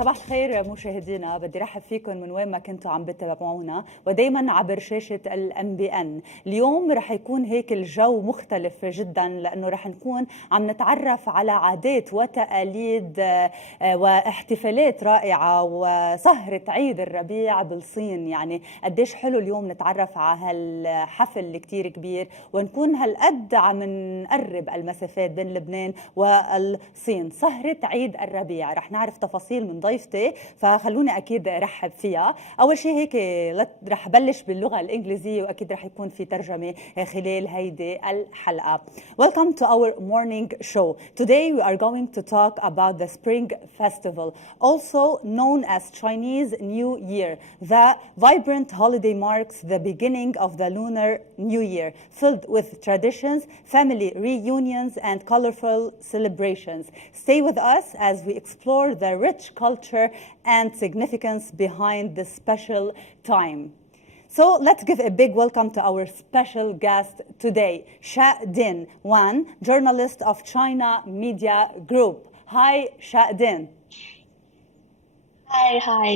صباح الخير مشاهدينا، بدي رحب فيكم من وين ما كنتوا عم بتابعونا ودايما عبر شاشة الMBN. اليوم رح يكون هيك الجو مختلف جدا لأنه رح نكون عم نتعرف على عادات وتقاليد واحتفالات رائعة وسهرة عيد الربيع بالصين. يعني قديش حلو اليوم نتعرف على هالحفل اللي كتير كبير ونكون هالقد عم نقرب المسافات بين لبنان والصين. سهرة عيد الربيع رح نعرف تفاصيل من ضيفتي، فخلوني أكيد رحب فيها. أول شيء هيك رح بلش باللغة الإنجليزية وأكيد رح يكون في ترجمة خلال هيدي الحلقة. Welcome to our morning show. Today we are going to talk about the Spring Festival, also known as Chinese New Year. The vibrant holiday marks the beginning of the Lunar New Year, filled with traditions, family reunions, and colorful celebrations. Stay with us as we explore the rich culture and significance behind this special time. So let's give a big welcome to our special guest today, Xuejing, Wang, journalist of China Media Group. Hi, Xuejing. Hi.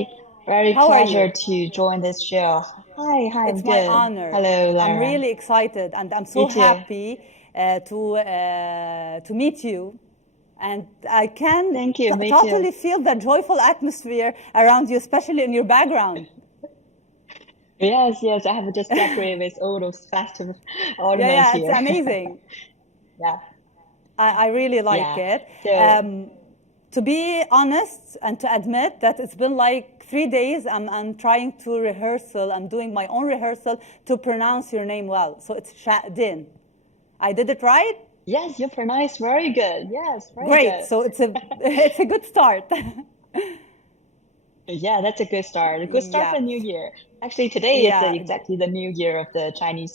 Very pleasure to join this show. Hi, It's I'm my good. honor. Hello, Lara. I'm really excited and I'm so Me too. happy to meet you. And I can Thank you, me totally too. feel the joyful atmosphere around you, especially in your background. Yes, I have just decorated with all those festive ornaments Yeah, it's here. amazing. Yeah, I really like yeah. it. So, To be honest and to admit that it's been like 3 days, I'm trying to rehearsal. I'm doing my own rehearsal to pronounce your name well. So it's Xuejing. I did it right? yes, you pronounce very good. Yes, very Great. good. So it's a good start. Yeah, that's a good start. A good start Yeah. for New Year. Actually, today is Yeah. exactly the New Year of the Chinese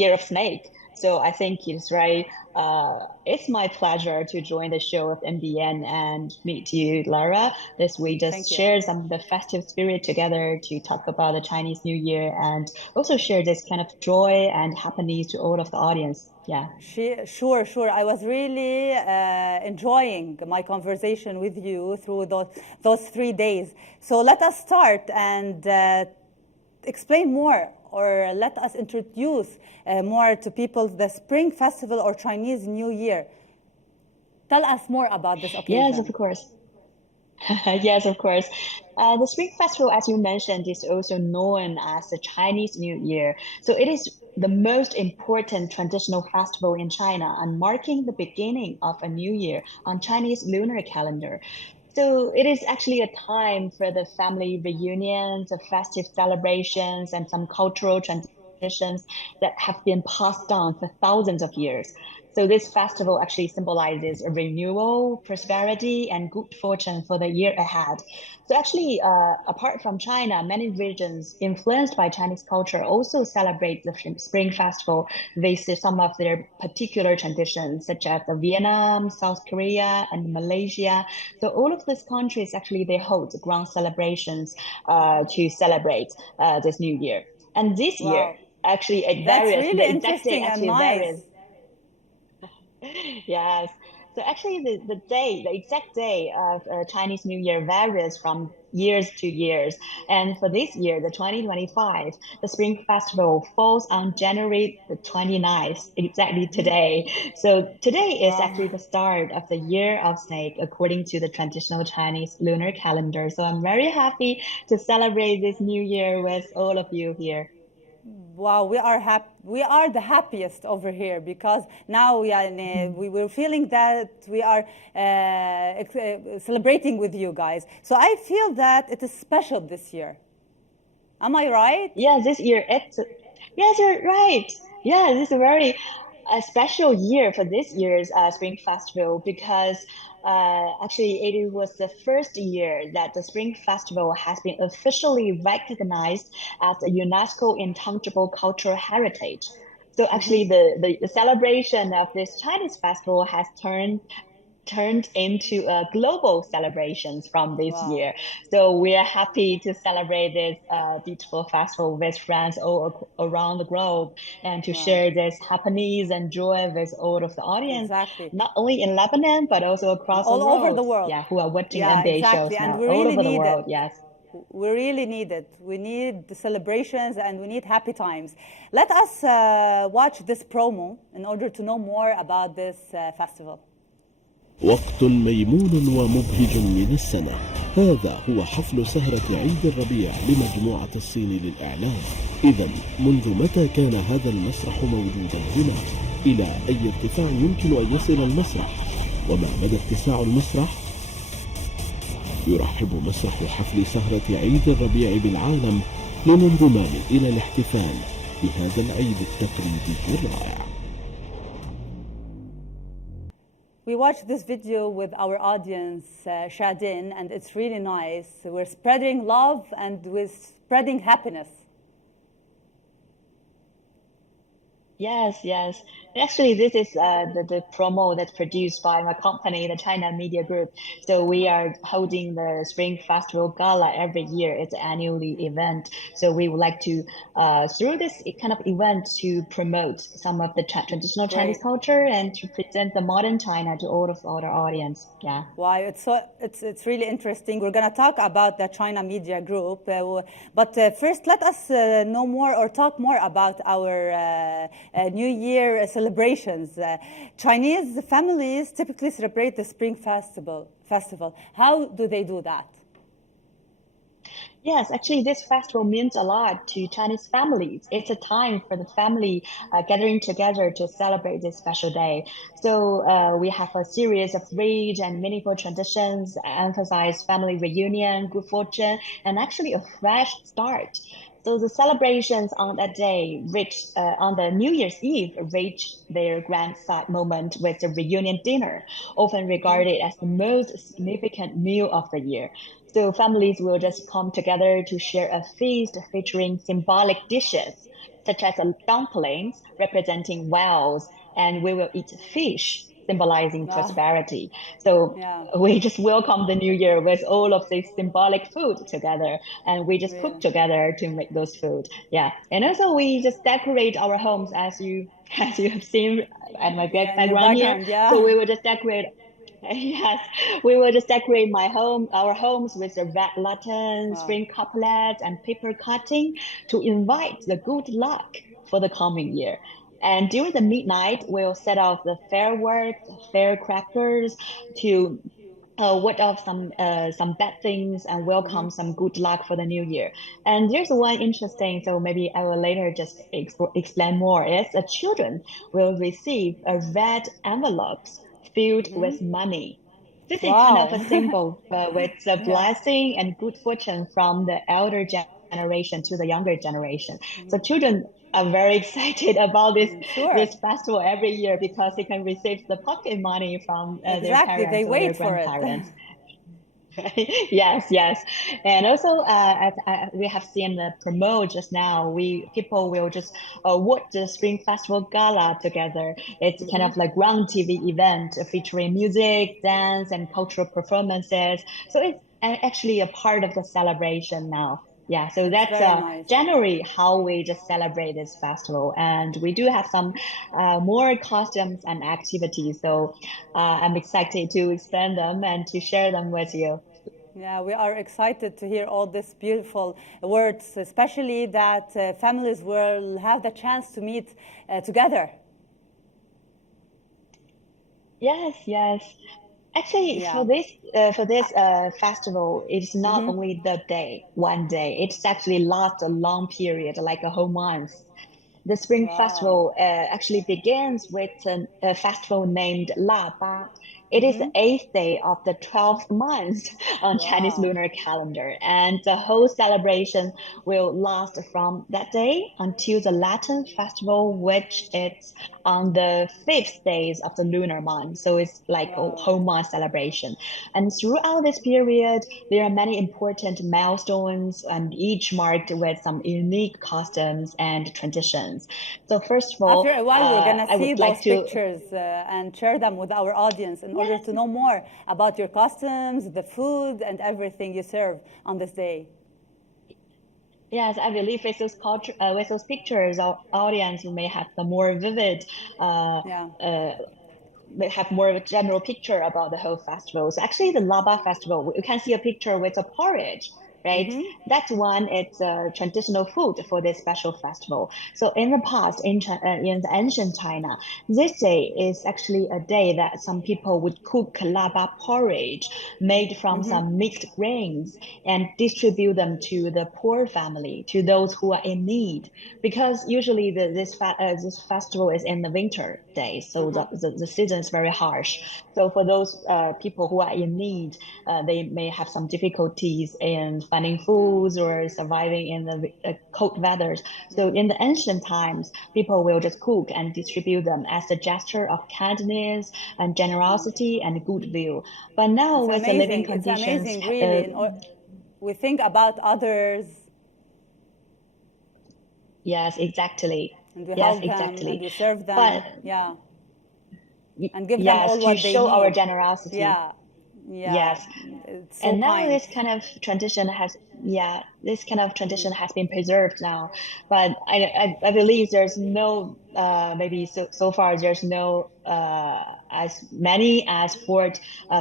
year of snake. So I think it's my pleasure to join the show of MBN and meet you, Lara. This we just Thank you. share some of the festive spirit together to talk about the Chinese New Year and also share this kind of joy and happiness to all of the audience. Yeah. Sure. I was really enjoying my conversation with you through those 3 days. So let us start and explain more, or let us introduce more to people the Spring Festival or Chinese New Year. Tell us more about this occasion. Yes, of course. Yes, of course. The Spring Festival, as you mentioned, is also known as the Chinese New Year. So it is the most important traditional festival in China and marking the beginning of a new year on Chinese lunar calendar. So it is actually a time for the family reunions, the festive celebrations, and some cultural traditions that have been passed down for thousands of years. So this festival actually symbolizes a renewal, prosperity, and good fortune for the year ahead. So actually, apart from China, many regions influenced by Chinese culture also celebrate the Spring Festival with some of their particular traditions, such as the Vietnam, South Korea, and Malaysia. So all of these countries actually they hold grand celebrations to celebrate this new year. And this year, Wow. actually, it That's varies. really The exact date interesting and actually nice. varies. Yes. So actually, the exact day of Chinese New Year varies from years to years. And for this year, the 2025, the Spring Festival falls on January the 29th, exactly today. So today is Wow. actually the start of the Year of Snake, according to the traditional Chinese lunar calendar. So I'm very happy to celebrate this new year with all of you here. Wow, we are the happiest over here because now we were feeling that we are celebrating with you guys. So I feel that it is special this year. Am I right? Yeah, this year yes, you're right. Yeah, this is a very special year for this year's Spring Festival because actually it was the first year that the Spring Festival has been officially recognized as a UNESCO intangible cultural heritage. So actually the celebration of this Chinese festival has turned turned into global celebrations from this Wow. year. So we are happy to celebrate this beautiful festival with friends all around the globe and to Wow. share this happiness and joy with all of the audience, Exactly. not only in Lebanon, but also across the All over the world. world. Yeah, who are watching Yeah, NBA shows exactly. And now we all really over the need it. world. Yes. We really need it. We need the celebrations and we need happy times. Let us watch this promo in order to know more about this festival. وقت ميمون ومبهج من السنة، هذا هو حفل سهرة عيد الربيع لمجموعة الصين للإعلام. إذا منذ متى كان هذا المسرح موجودا هنا؟ إلى أي ارتفاع يمكن أن يصل المسرح؟ وما مدى اتساع المسرح؟ يرحب مسرح حفل سهرة عيد الربيع بالعالم للانضمام إلى الاحتفال بهذا العيد التقليدي الرائع. We watched this video with our audience, Xuejing, and it's really nice. We're spreading love and we're spreading happiness. Yes, yes. Actually, this is the promo that's produced by my company, the China Media Group. So we are holding the Spring Festival Gala every year. It's an annually event. So we would like to, through this kind of event, to promote some of the traditional Chinese Great. culture and to present the modern China to all of our audience. Yeah. Wow, it's really interesting. We're going to talk about the China Media Group, but first let us know more or talk more about our New Year celebrations. Chinese families typically celebrate the Spring Festival. How do they do that? Yes, actually, this festival means a lot to Chinese families. It's a time for the family gathering together to celebrate this special day. So we have a series of rich and meaningful traditions, emphasize family reunion, good fortune, and actually a fresh start. So the celebrations on that day on the New Year's Eve reach their grand moment with the reunion dinner, often regarded as the most significant meal of the year. So families will just come together to share a feast featuring symbolic dishes, such as dumplings representing whales, and we will eat fish symbolizing Oh, prosperity. So yeah, we just welcome the new year with all of this symbolic food together, and we just cook really. together to make those food. Yeah, and also we just decorate our homes as you as you have seen at my Yeah, in your background here. background, So yeah. we will just decorate. Yes, we will just decorate our homes with the red lanterns, Wow. spring couplets, and paper cutting to invite the good luck for the coming year. And during the midnight, we'll set off the fireworks, firecrackers to ward off some bad things and welcome some good luck for the new year. And there's one interesting, so maybe I will later just explain more. Is the children will receive a red envelopes filled with money. This is kind of Wow. a symbol with a Yeah. blessing and good fortune from the elder generation to the younger generation. So children are very excited about Sure. this festival every year because they can receive the pocket money from their Exactly. They parents or their wait for it. grandparents. Yes, yes, and also as we have seen the promote just now, we people will just watch the Spring Festival Gala together. It's kind of like round TV event featuring music, dance, and cultural performances. So it's actually a part of the celebration now. Yeah, so It's that's very nice. generally how we just celebrate this festival, and we do have some more costumes and activities. So I'm excited to explain them and to share them with you. Yeah, we are excited to hear all these beautiful words, especially that families will have the chance to meet together. Yes, yes. Actually, Yeah. for this festival, it's not only the day, one day. It's actually lasts a long period, like a whole month. The Spring Wow. Festival actually begins with a festival named Laba. It is the eighth day of the 12th month on Chinese Wow. lunar calendar, and the whole celebration will last from that day until the Latin festival, which is on the fifth days of the lunar month. So it's like a Wow. whole month celebration. And throughout this period, there are many important milestones, and each marked with some unique customs and traditions. So first of After all, a while, we're going to I see would like those to. pictures and share them with our audience in order to know more about your customs, the food, and everything you serve on this day. Yes, I believe with those pictures, our audience may have the more vivid, may have more of a general picture about the whole festival. So actually, the Laba festival, you can see a picture with a porridge, right? That's one. It's traditional food for this special festival. So in the past, in the ancient China, this day is actually a day that some people would cook laba porridge made from some mixed grains and distribute them to the poor family, to those who are in need. Because usually this festival is in the winter days, so the season is very harsh. So for those people who are in need, they may have some difficulties in finding foods or surviving in the cold weather. So in the ancient times, people will just cook and distribute them as a gesture of kindness and generosity and goodwill. But now with the living conditions, it's amazing, really. We think about others. Yes, exactly. And we help them, and we serve them. But, and give them all what they need. To show our generosity. Yes. It's so and now kind. this kind of tradition has been preserved now. But I believe there's no maybe so far there's no as many as for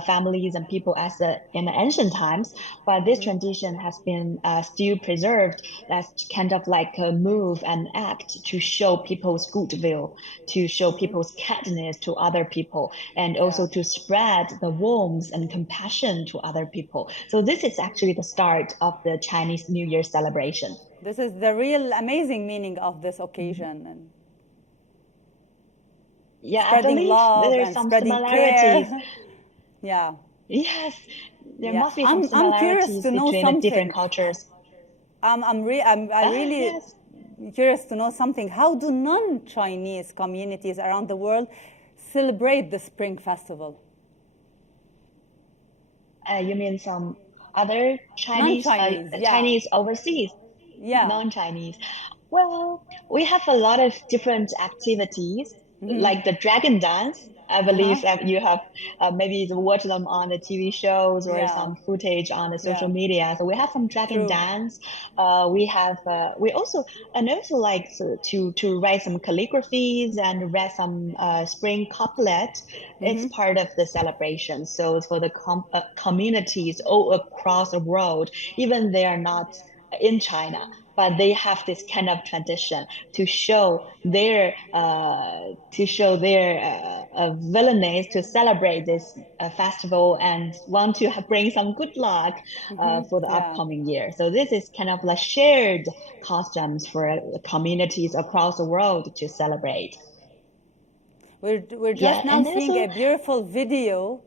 families and people as in the ancient times. But this tradition has been still preserved as kind of like a move and act to show people's goodwill, to show people's kindness to other people, and also to spread the warmth and compassion to other people. So this is actually the start of the Chinese New Year celebration. This is the real amazing meaning of this occasion. And I believe love there's and some similarities. Yes, there must be some similarities I'm curious to know between the different cultures. I'm really curious to know something. How do non-Chinese communities around the world celebrate the Spring Festival? You mean some other Chinese, non-Chinese, Chinese overseas? Non-Chinese. Well, we have a lot of different activities, like the dragon dance. I believe that you have maybe watched them on the TV shows or some footage on the social media. So we have some dragon dance. We also like to write some calligraphies and read some spring couplet. It's part of the celebration. So for the communities all across the world, even they are not in China, but they have this kind of tradition to show their willingness to celebrate this festival and want to bring some good luck for the upcoming year. So this is kind of like shared customs for communities across the world to celebrate. We're just now seeing a beautiful video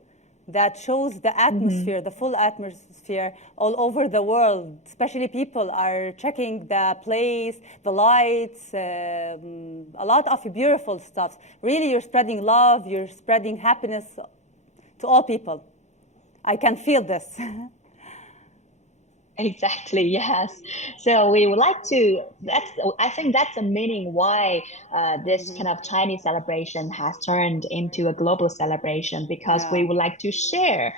that shows the atmosphere, the full atmosphere all over the world. Especially people are checking the place, the lights, a lot of beautiful stuff. Really, you're spreading love, you're spreading happiness to all people. I can feel this. Exactly, yes. So we would like to, I think that's the meaning why this kind of Chinese celebration has turned into a global celebration, because we would like to share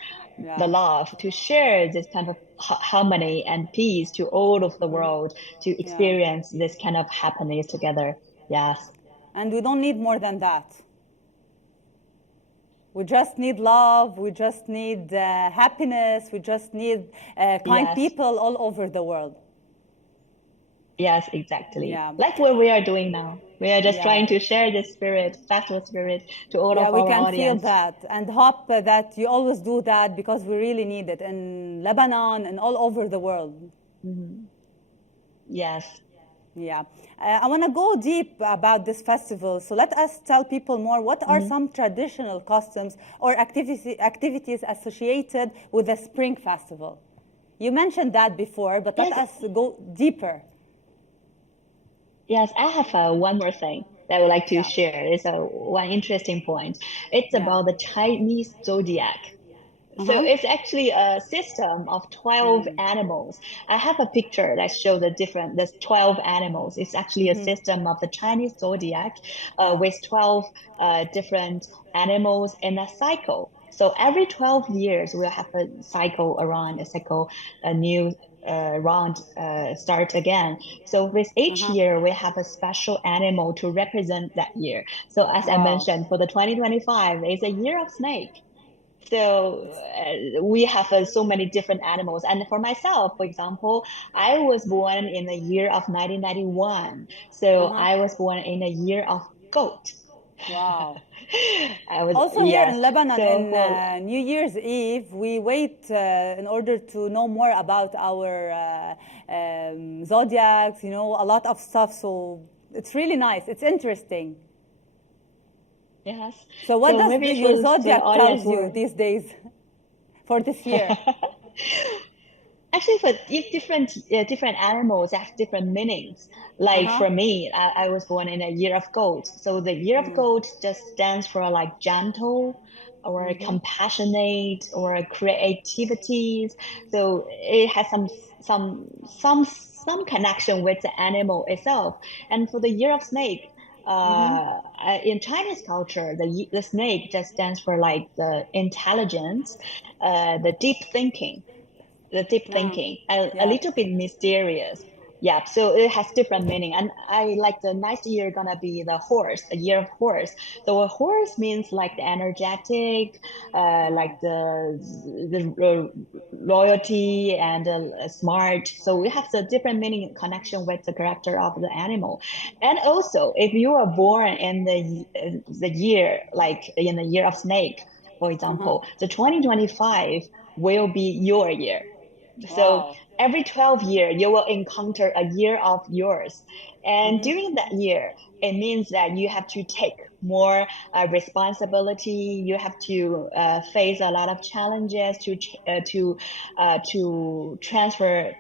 the love, to share this kind of harmony and peace to all of the world, to experience this kind of happiness together. Yes. And we don't need more than that. We just need love, we just need happiness, we just need kind people all over the world. Yes, exactly. Like what we are doing now. We are just trying to share this spirit, festival spirit, to all of our audience. Yeah, we can feel that, and hope that you always do that, because we really need it in Lebanon and all over the world. Yes. Yeah. I want to go deep about this festival. So let us tell people more. What are some traditional customs or activities associated with the Spring Festival? You mentioned that before, but let us go deeper. Yes, I have one more thing that I would like to share. It's one interesting point. It's about the Chinese zodiac. So it's actually a system of 12 animals. I have a picture that shows there's 12 animals. It's actually a system of the Chinese zodiac with 12 different animals in a cycle. So every 12 years, we'll have a cycle around a new round start again. So with each year, we have a special animal to represent that year. So as I mentioned, for the 2025, it's a year of snake. So we have so many different animals. And for myself, for example, I was born in the year of 1991. So I was born in the year of goat. Wow. I was, Also here yes. in Lebanon, So in New Year's Eve, we wait in order to know more about our zodiacs, you know, a lot of stuff. So it's really nice. It's interesting. yes. So what does maybe your for the zodiac audience tells you who- these days for this year? Actually, for different animals have different meanings. Like for me, I was born in a year of goat. So the year of goat just stands for like gentle or compassionate or creativity. So it has some connection with the animal itself. And for the year of snake, in Chinese culture, the snake just stands for like the intelligence, the deep thinking, a Yeah. little bit mysterious. Yeah, so it has different meaning. And I like the next year gonna be the horse, a year of horse. So a horse means like the energetic, like the loyalty and smart. So we have the different meaning in connection with the character of the animal. And also, if you are born in the year, like in the year of snake, for example, the 2025 will be your year. So Wow. every 12 years, you will encounter a year of yours. And during that year, it means that you have to take more responsibility. You have to face a lot of challenges to transfer,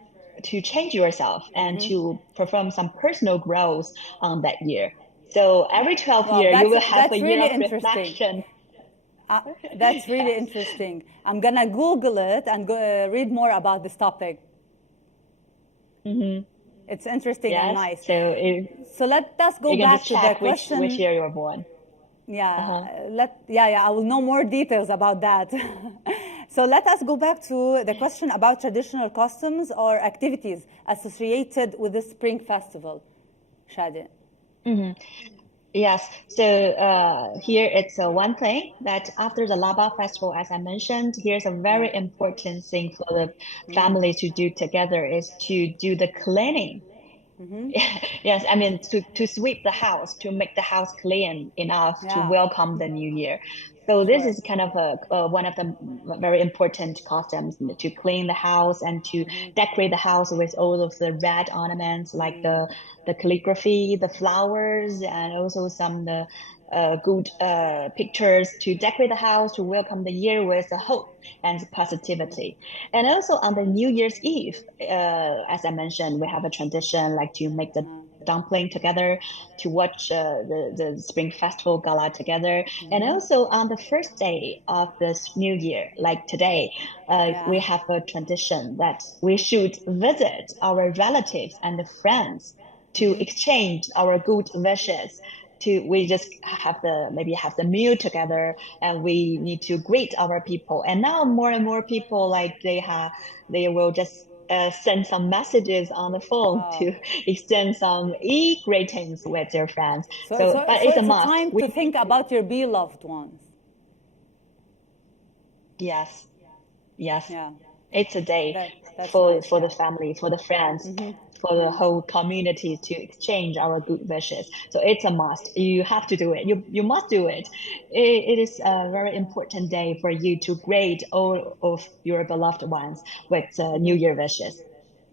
to change yourself and to perform some personal growth on that year. So every 12 Wow, years, you will have a that's year really of interesting. reflection. That's really Yes. interesting. I'm gonna Google it and read more about this topic. It's interesting and Yes. nice. So So let us go you can back just to the check which question. year you were born. I will know more details about that. So let us go back to the question about traditional customs or activities associated with the Spring Festival. Shadi. Yes, so here it's one thing that after the Laba festival, as I mentioned, here's a very important thing for the family to do together is to do the cleaning. Yes, I mean to sweep the house, to make the house clean enough to Yeah, welcome the new year. So this sure. is kind of one of the very important customs to clean the house and to decorate the house with all of the red ornaments like the calligraphy, the flowers, and also some the good pictures to decorate the house to welcome the year with hope and positivity. And also on the New Year's Eve, as I mentioned, we have a tradition like to make the dumpling together, to watch the Spring Festival gala together. And also on the first day of this new year, like today, we have a tradition that we should visit our relatives and friends to exchange our good wishes. We just have maybe have the meal together, and we need to greet our people. And now more and more people like they will just send some messages on the phone Wow. to extend some greetings with their friends. So, But it's a it's a must. time to think about your beloved ones. Yes, yes. Yeah, It's a day that's for nice. the family, for the friends, for the whole community to exchange our good wishes. So it's a must. You have to do it. You must do it. It is a very important day for you to greet all of your beloved ones with New Year wishes.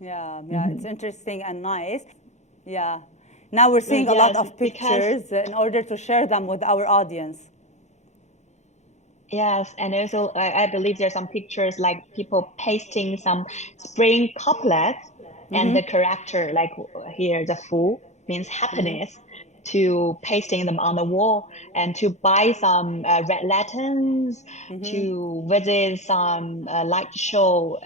It's interesting and nice. Yeah. Now we're seeing a lot Yes, of because pictures in order to share them with our audience. yes, and also I believe there's some pictures like people pasting some spring couplets and the character like here the Fu means happiness to pasting them on the wall and to buy some red lanterns to visit some light show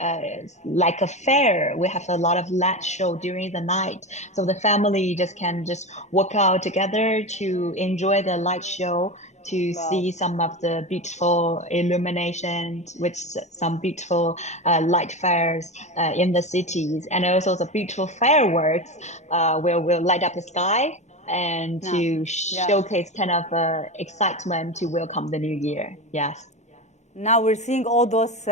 like a fair. We have a lot of light show during the night, so the family just can just walk out together to enjoy the light show to see some of the beautiful illuminations with some beautiful light fires in the cities, and also the beautiful fireworks will light up the sky and to showcase kind of excitement to welcome the new year. Yes. Now we're seeing all those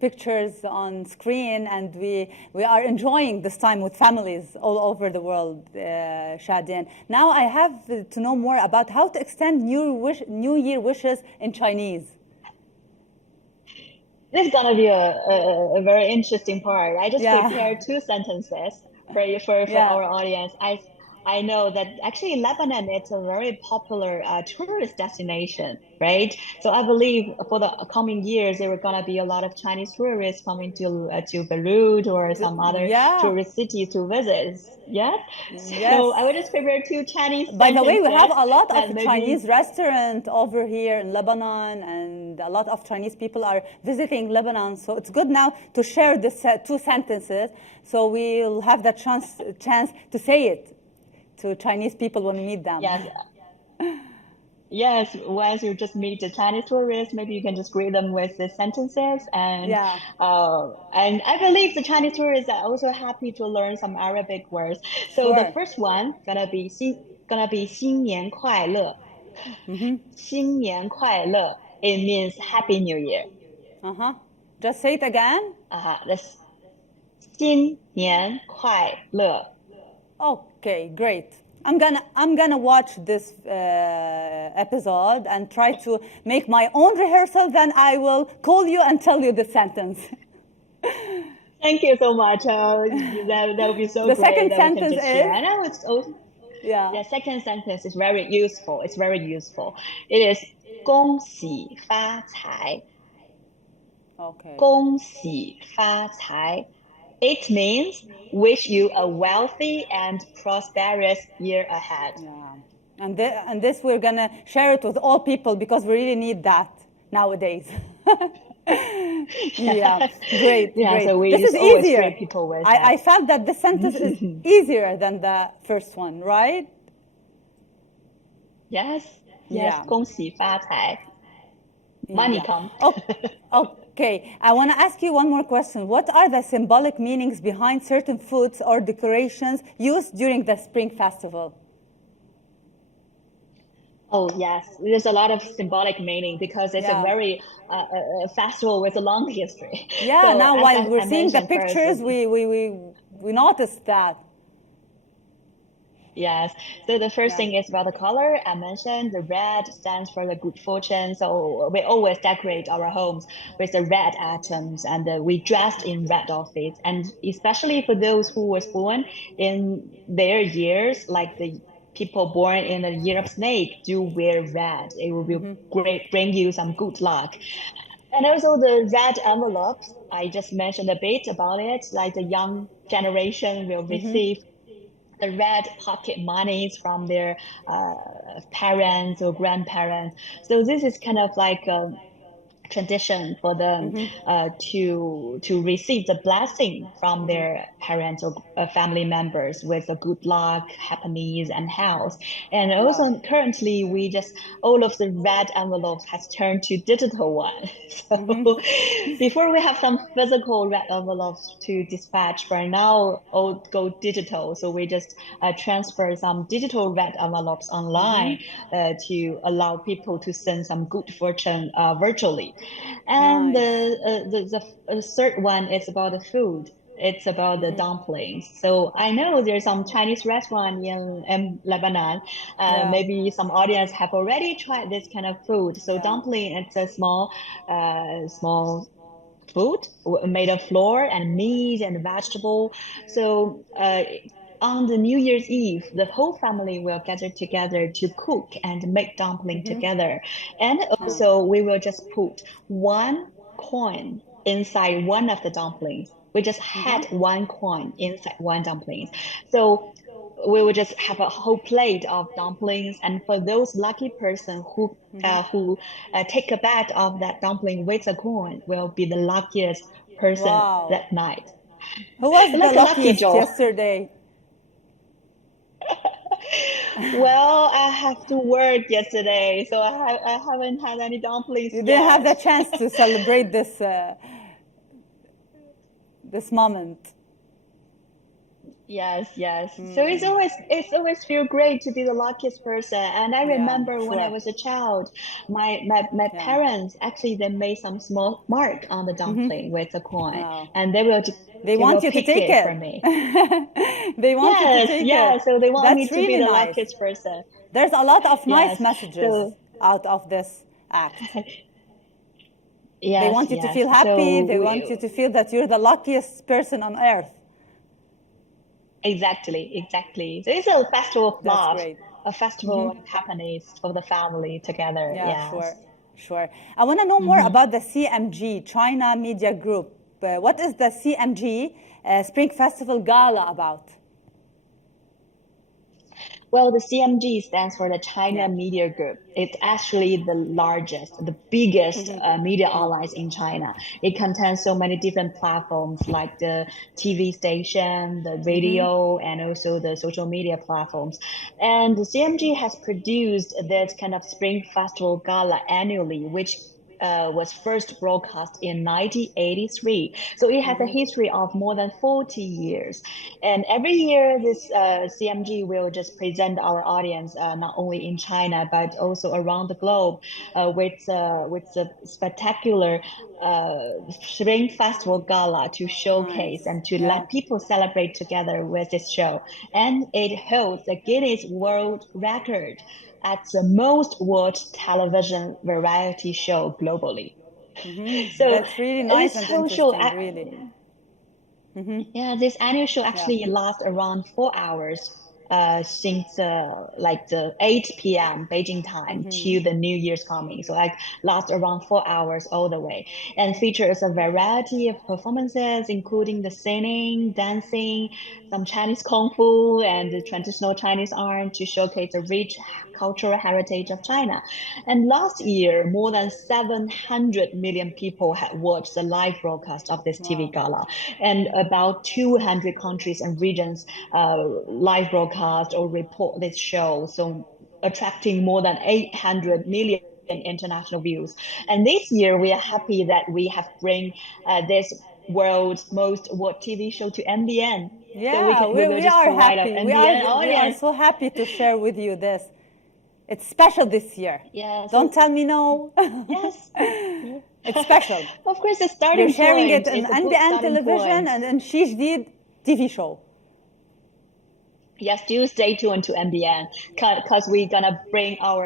pictures on screen, and we are enjoying this time with families all over the world, Xuejing. Now I have to know more about how to extend New Year wishes in Chinese. This is gonna be a very interesting part. I just prepared 2 sentences for our audience. I know that actually Lebanon, it's a very popular tourist destination, right? So I believe for the coming years, there are gonna be a lot of Chinese tourists coming to Beirut or some other tourist cities to visit. Yeah. So I would just prepare 2 Chinese sentences. By the way, we have a lot of Chinese restaurants over here in Lebanon, and a lot of Chinese people are visiting Lebanon. So it's good now to share this 2 sentences, so we'll have the chance to say it to Chinese people when we meet them. Yes. Yes, once you just meet the Chinese tourists, maybe you can just greet them with the sentences, and I believe the Chinese tourists are also happy to learn some Arabic words. So the first one gonna be 新年快乐. 新年快乐. It means Happy New Year. Just say it again. This 新年快乐. Okay, great. I'm gonna watch this episode and try to make my own rehearsal. Then I will call you and tell you the sentence. Thank you so much. That would be so the great. Second sentence is. And I was also, the second sentence is very useful. It's very useful. It is 恭喜发财. Okay. 恭喜发财. It means wish you a wealthy and prosperous year ahead. Yeah. And this we're going to share it with all people because we really need that nowadays. Yeah, great. Yeah, great. So this is easier. Greet people with I felt that this sentence is easier than the first one, right? Yes. Yes. 恭喜发财. Money come. Okay, I want to ask you one more question. What are the symbolic meanings behind certain foods or decorations used during the Spring Festival? Oh, yes. There's a lot of symbolic meaning because it's a very festival with a long history. Yeah, so now while we're seeing the pictures, we noticed that. Yes. So the first thing is about the color. I mentioned the red stands for the good fortune. So we always decorate our homes with the red items, and we dressed in red outfits. And especially for those who was born in their years, like the people born in the year of snake, do wear red. It will be bring you some good luck. And also the red envelopes. I just mentioned a bit about it. Like the young generation will receive the red pocket monies from their parents or grandparents. So this is kind of like a tradition for them to receive the blessing from their parents or family members with a good luck, happiness, and health. And also currently we just all of the red envelopes has turned to digital ones. So before we have some physical red envelopes to dispatch, for now all go digital. So we just transfer some digital red envelopes online to allow people to send some good fortune virtually. And the third one is about the food. It's about the dumplings. So I know there's some Chinese restaurant in Lebanon. Maybe some audience have already tried this kind of food. So dumpling, it's a small food made of flour and meat and vegetable. So on the New Year's Eve, the whole family will gather together to cook and make dumpling together. And also we will just put 1 coin inside one of the dumplings. We just had 1 coin inside one dumpling. So we will just have a whole plate of dumplings. And for those lucky person who take a bite of that dumpling with a coin will be the luckiest person that night. Who was the luckiest yesterday? Well, I have to work yesterday, so I haven't had any dumplings You didn't have the yet. chance to celebrate this moment. Yes, yes. So it's always feel great to be the luckiest person. And I Yeah, remember when I sure. was a child, my Yeah. parents actually they made some small mark on the dumpling with a coin, Wow. and They they will want you to pick take it for it. me. They want you to Yes, take yeah. it. So they want me That's to be really the nice. luckiest person. There's a lot of nice Yes. messages So out of this act. They yes, want you to yes. feel happy. So They want you to feel that you're the luckiest person on earth. exactly. So it's a festival of That's love, great. a festival of happiness for the family together. Yeah, Yes. sure. I want to know more about the CMG, China Media Group. What is the CMG Spring Festival Gala about? Well, the CMG stands for the China Yeah. Media Group. It's actually the largest, the biggest media alliance in China. It contains so many different platforms like the TV station, the radio, and also the social media platforms. And the CMG has produced this kind of Spring Festival Gala annually, which was first broadcast in 1983. So it has a history of more than 40 years. And every year, this CMG will just present our audience not only in China but also around the globe with a spectacular Spring Festival Gala to showcase Nice. and to Yeah. let people celebrate together with this show. And it holds the Guinness World Record as the most watched television variety show globally. So That's really nice this and whole show, interesting, really. yeah, this annual show Yeah. actually lasts around 4 hours, since like the 8 p.m. Beijing time to the New Year's coming. So like lasts around 4 hours all the way, and features a variety of performances, including the singing, dancing, some Chinese kung fu, and the traditional Chinese art to showcase the rich cultural heritage of China. And last year, more than 700 million people had watched the live broadcast of this TV Wow. gala, and about 200 countries and regions live broadcast or report this show, so attracting more than 800 million international views. And this year, we are happy that we have bring this world's most watched TV show to MBN. So Yeah, we will we just are provide our happy. MBN We are audience. so happy to share with you this. It's special this year. Yeah, Don't so tell me no. yes. It's special. Of course, the You're starting sharing it point in is a good NBN starting television point. and in Xuejing TV show. Yes, do stay tuned to MBN because we're gonna bring our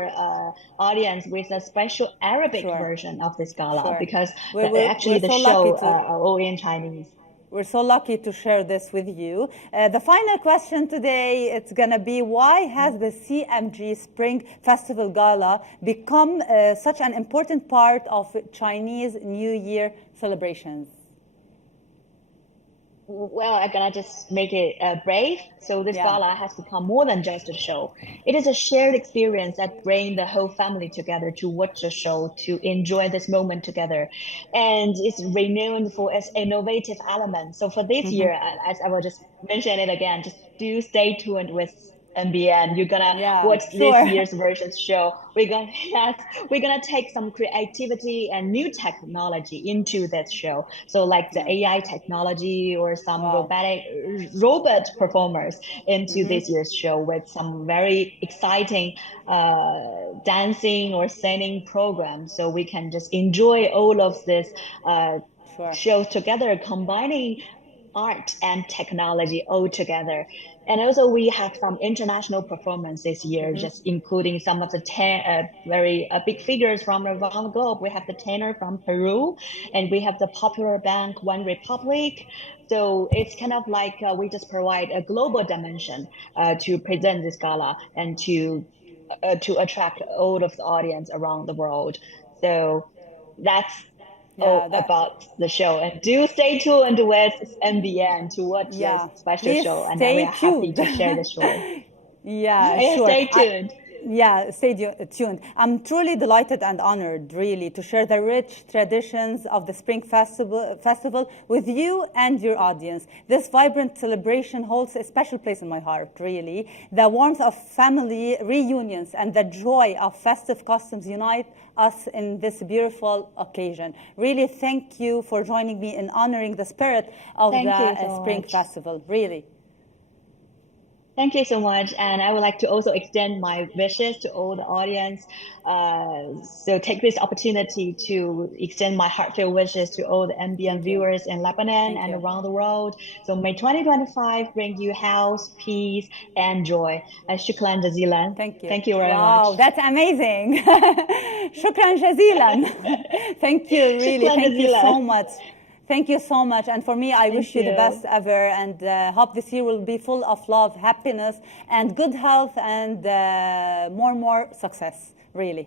audience with a special Arabic Sure, version of this gala, sure. because We're actually the so lucky show to are all in Chinese. We're so lucky to share this with you. The final question today, it's going to be, why has the CMG Spring Festival Gala become such an important part of Chinese New Year celebrations? Well, I'm gonna just make it brave. So this Yeah. gala has become more than just a show. It is a shared experience that brings the whole family together to watch the show, to enjoy this moment together. And it's renowned for its innovative elements. So for this year, as I will just mention it again, just do stay tuned with MBN. You're gonna watch this sure. year's version show. We're gonna take some creativity and new technology into that show. So like the AI technology or some Wow. robot performers into this year's show with some very exciting dancing or singing programs. So we can just enjoy all of this Sure. shows together, combining art and technology all together. And also we have some international performance this year, just including some of the very big figures from around the globe. We have the tenor from Peru, and we have the popular band One Republic. So it's kind of like we just provide a global dimension to present this gala and to attract all of the audience around the world. So that's about the show. And do stay tuned with MBN to watch this special Please show. And we stay are happy tuned. to share the story. Yeah, Yeah, sure. stay tuned. Yeah, stay tuned. I'm truly delighted and honored, really, to share the rich traditions of the Spring Festival with you and your audience. This vibrant celebration holds a special place in my heart, really. The warmth of family reunions and the joy of festive customs unite us in this beautiful occasion. Really, thank you for joining me in honoring the spirit of the Spring Festival, really. Thank you so much, and I would like to also extend my wishes to all the audience. So take this opportunity to extend my heartfelt wishes to all the MBN viewers in Lebanon and around the world. So may 2025 bring you health, peace, and joy. Shukran jazilan. Thank you. Thank you very much. Wow, that's amazing. Shukran jazilan. Thank you, really. Thank you so much. Thank you so much. And for me, I wish you the best ever, and hope this year will be full of love, happiness, and good health, and more success, really.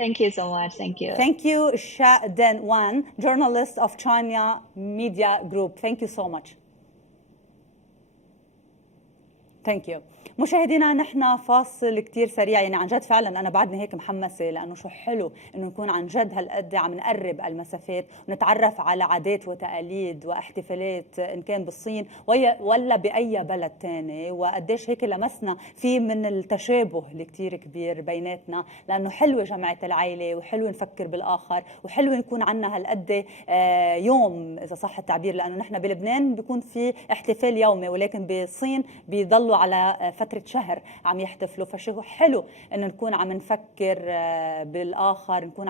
Thank you so much. Thank you. Thank you, Xuejing Wang, journalist of China Media Group. Thank you so much. Thank you. مشاهدينا نحن فاصل كتير سريع، يعني عن جد فعلا أنا بعدني هيك محمسة، لأنه شو حلو إنه نكون عن جد هالقد عم نقرب المسافات ونتعرف على عادات وتقاليد واحتفالات إن كان بالصين ولا بأي بلد تاني، وقديش هيك لمسنا في من التشابه اللي كتير كبير بيناتنا، لأنه حلوة جمعة العائلة وحلو نفكر بالآخر وحلو نكون عنا هالقد يوم إذا صح التعبير، لأنه نحن بلبنان بيكون في احتفال يومي، ولكن بالصين بيضلوا على فترة شهر عم يحتفلوا. فشو حلو إنه نكون عم نفكر بالآخر، نكون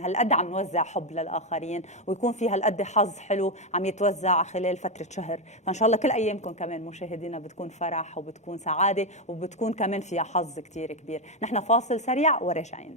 هالقد عم نوزع حب للآخرين، ويكون في هالقد حظ حلو عم يتوزع خلال فترة شهر. فإن شاء الله كل أيامكم كمان مشاهدينا بتكون فرح وبتكون سعادة وبتكون كمان فيها حظ كتير كبير. نحن فاصل سريع وراجعين.